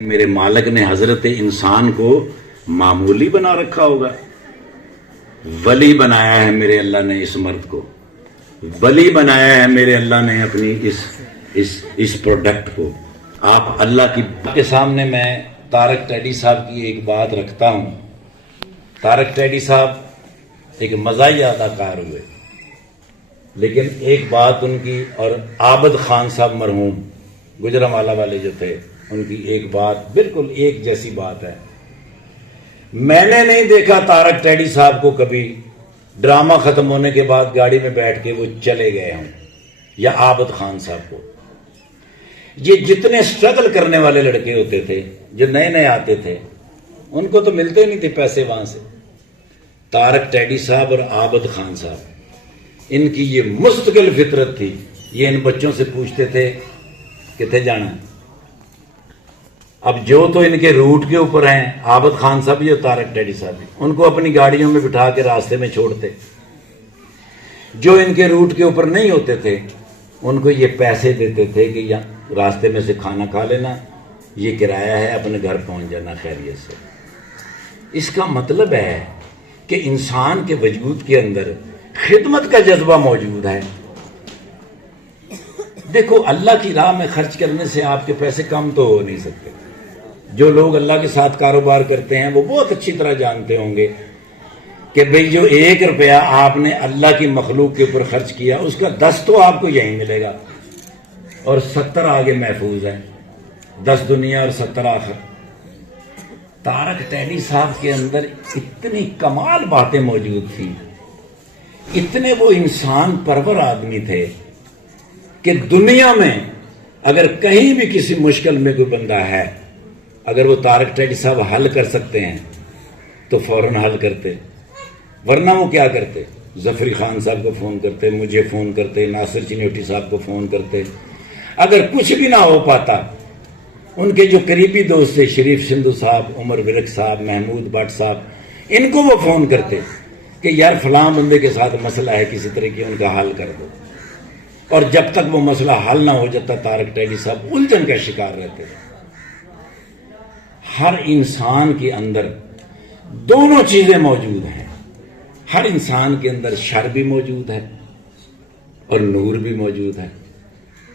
میرے مالک نے حضرت انسان کو معمولی بنا رکھا ہوگا. ولی بنایا ہے میرے اللہ نے اس مرد کو, ولی بنایا ہے میرے اللہ نے اپنی اس پروڈکٹ کو. آپ اللہ کے سامنے میں طارق ٹیڈی صاحب کی ایک بات رکھتا ہوں. طارق ٹیڈی صاحب ایک مزاحیہ اداکار ہوئے, لیکن ایک بات ان کی, اور عابد خان صاحب مرحوم گجرانوالہ والے جو تھے, ان کی ایک بات بالکل ایک جیسی بات ہے. میں نے نہیں دیکھا طارق ٹیڈی صاحب کو کبھی ڈرامہ ختم ہونے کے بعد گاڑی میں بیٹھ کے وہ چلے گئے ہوں, یا عابد خان صاحب کو. یہ جتنے سٹرگل کرنے والے لڑکے ہوتے تھے جو نئے نئے آتے تھے, ان کو تو ملتے نہیں تھے پیسے وہاں سے. طارق ٹیڈی صاحب اور عابد خان صاحب, ان کی یہ مستقل فطرت تھی. یہ ان بچوں سے پوچھتے تھے کتنے جانا ہے. اب جو تو ان کے روٹ کے اوپر ہیں, عابد خان صاحب بھی اور طارق ٹیڈی صاحب بھی, ان کو اپنی گاڑیوں میں بٹھا کے راستے میں چھوڑتے. جو ان کے روٹ کے اوپر نہیں ہوتے تھے ان کو یہ پیسے دیتے تھے کہ یا راستے میں سے کھانا کھا لینا, یہ کرایہ ہے, اپنے گھر پہنچ جانا خیریت سے. اس کا مطلب ہے کہ انسان کے وجود کے اندر خدمت کا جذبہ موجود ہے. دیکھو, اللہ کی راہ میں خرچ کرنے سے آپ کے پیسے کم تو ہو نہیں سکتے. جو لوگ اللہ کے ساتھ کاروبار کرتے ہیں وہ بہت اچھی طرح جانتے ہوں گے کہ بھئی جو 1 روپیہ آپ نے اللہ کی مخلوق کے اوپر خرچ کیا, اس کا 10 تو آپ کو یہیں ملے گا, اور 70 آگے محفوظ ہے. 10 دنیا اور 70 آخر. طارق ٹیڈی صاحب کے اندر اتنی کمال باتیں موجود تھیں, اتنے وہ انسان پرور آدمی تھے کہ دنیا میں اگر کہیں بھی کسی مشکل میں کوئی بندہ ہے, اگر وہ طارق ٹیڈی صاحب حل کر سکتے ہیں تو فوراً حل کرتے. ورنہ وہ کیا کرتے, ظفری خان صاحب کو فون کرتے, مجھے فون کرتے, ناصر چنوٹی صاحب کو فون کرتے. اگر کچھ بھی نہ ہو پاتا, ان کے جو قریبی دوست تھے, شریف سندھو صاحب, عمر ورک صاحب, محمود بٹ صاحب, ان کو وہ فون کرتے کہ یار فلاں بندے کے ساتھ مسئلہ ہے, کسی طرح کی ان کا حل کر دو. اور جب تک وہ مسئلہ حل نہ ہو جاتا, طارق ٹیڈی صاحب الجھن کا شکار رہتے. ہر انسان کے اندر دونوں چیزیں موجود ہیں. ہر انسان کے اندر شر بھی موجود ہے اور نور بھی موجود ہے.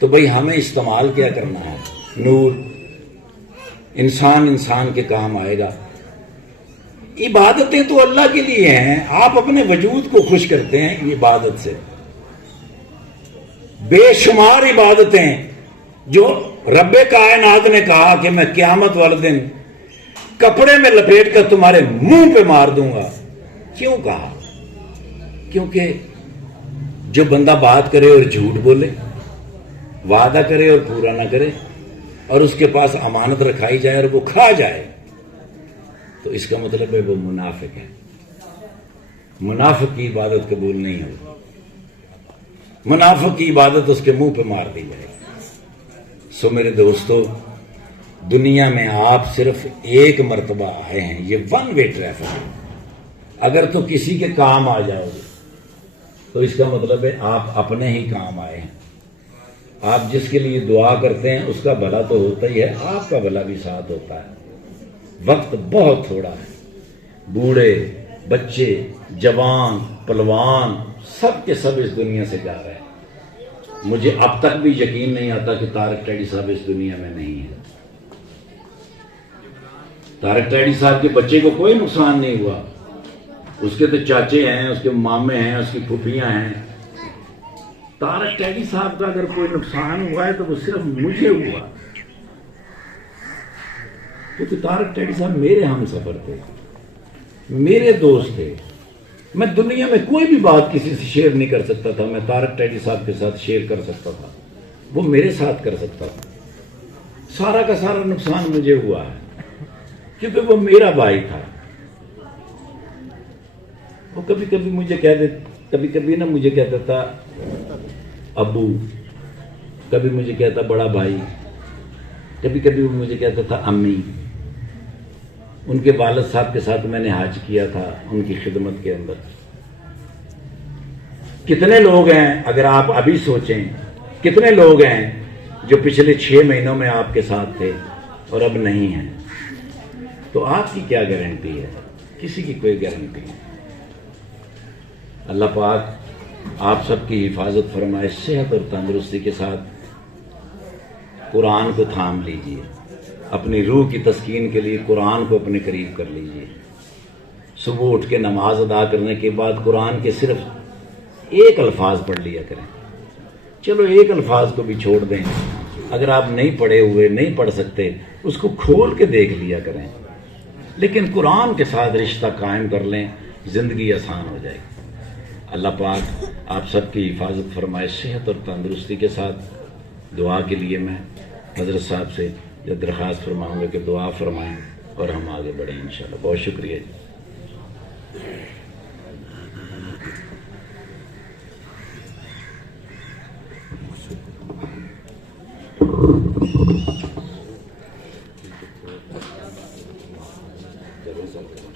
تو بھئی ہمیں استعمال کیا کرنا ہے؟ نور. انسان کے کام آئے گا. عبادتیں تو اللہ کے لیے ہیں, آپ اپنے وجود کو خوش کرتے ہیں عبادت سے. بے شمار عبادتیں جو رب کائنات نے کہا کہ میں قیامت والے دن کپڑے میں لپیٹ کر تمہارے منہ پہ مار دوں گا. کیوں کہا؟ کیونکہ جو بندہ بات کرے اور جھوٹ بولے, وعدہ کرے اور پورا نہ کرے, اور اس کے پاس امانت رکھائی جائے اور وہ کھا جائے, تو اس کا مطلب ہے وہ منافق ہے. منافق کی عبادت قبول نہیں ہوگی. منافق کی عبادت اس کے منہ پہ مار دی جائے. سو میرے دوستو, دنیا میں آپ صرف ایک مرتبہ آئے ہیں. یہ ون وے ٹریفک ہے. اگر تو کسی کے کام آ جاؤ گے تو اس کا مطلب ہے آپ اپنے ہی کام آئے ہیں. آپ جس کے لیے دعا کرتے ہیں اس کا بھلا تو ہوتا ہی ہے, آپ کا بھلا بھی ساتھ ہوتا ہے. وقت بہت تھوڑا ہے. بوڑھے, بچے, جوان, پلوان, سب کے سب اس دنیا سے جا رہے ہیں. مجھے اب تک بھی یقین نہیں آتا کہ طارق ٹیڈی صاحب اس دنیا میں نہیں ہے. طارق ٹیڈی صاحب کے بچے کو کوئی نقصان نہیں ہوا. اس کے تو چاچے ہیں, اس کے مامے ہیں, اس کی پھوپھیاں ہیں. طارق ٹیڈی صاحب کا اگر کوئی نقصان ہوا ہے تو وہ صرف مجھے ہوا, کیونکہ طارق ٹیڈی صاحب میرے ہم سفر تھے, میرے دوست تھے. میں دنیا میں کوئی بھی بات کسی سے شیئر نہیں کر سکتا تھا, میں طارق ٹیڈی صاحب کے ساتھ شیئر کر سکتا تھا, وہ میرے ساتھ کر سکتا تھا. سارا کا سارا نقصان مجھے ہوا ہے کیونکہ وہ میرا بھائی تھا. وہ کبھی کبھی مجھے کبھی کبھی نا مجھے کہتا تھا ابو, کبھی مجھے کہتا بڑا بھائی, کبھی کبھی وہ مجھے کہتا تھا امی. ان کے والد صاحب کے ساتھ میں نے حج کیا تھا ان کی خدمت کے اندر. کتنے لوگ ہیں, اگر آپ ابھی سوچیں, کتنے لوگ ہیں جو پچھلے 6 مہینوں میں آپ کے ساتھ تھے اور اب نہیں ہے، تو آپ کی کیا گارنٹی ہے؟ کسی کی کوئی گارنٹی نہیں۔ اللہ پاک آپ سب کی حفاظت فرمائے، صحت اور تندرستی کے ساتھ قرآن کو تھام لیجئے، اپنی روح کی تسکین کے لیے قرآن کو اپنے قریب کر لیجئے۔ صبح اٹھ کے نماز ادا کرنے کے بعد قرآن کے صرف ایک الفاظ پڑھ لیا کریں، چلو ایک الفاظ کو بھی چھوڑ دیں، اگر آپ نہیں پڑھے ہوئے نہیں پڑھ سکتے اس کو کھول کے دیکھ لیا کریں، لیکن قرآن کے ساتھ رشتہ قائم کر لیں، زندگی آسان ہو جائے گی۔ اللہ پاک آپ سب کی حفاظت فرمائے، صحت اور تندرستی کے ساتھ۔ دعا کے لیے میں حضرت صاحب سے یہ درخواست فرماؤں گا کہ دعا فرمائیں اور ہم آگے بڑھیں انشاءاللہ۔ بہت شکریہ جی۔ ضرور سر۔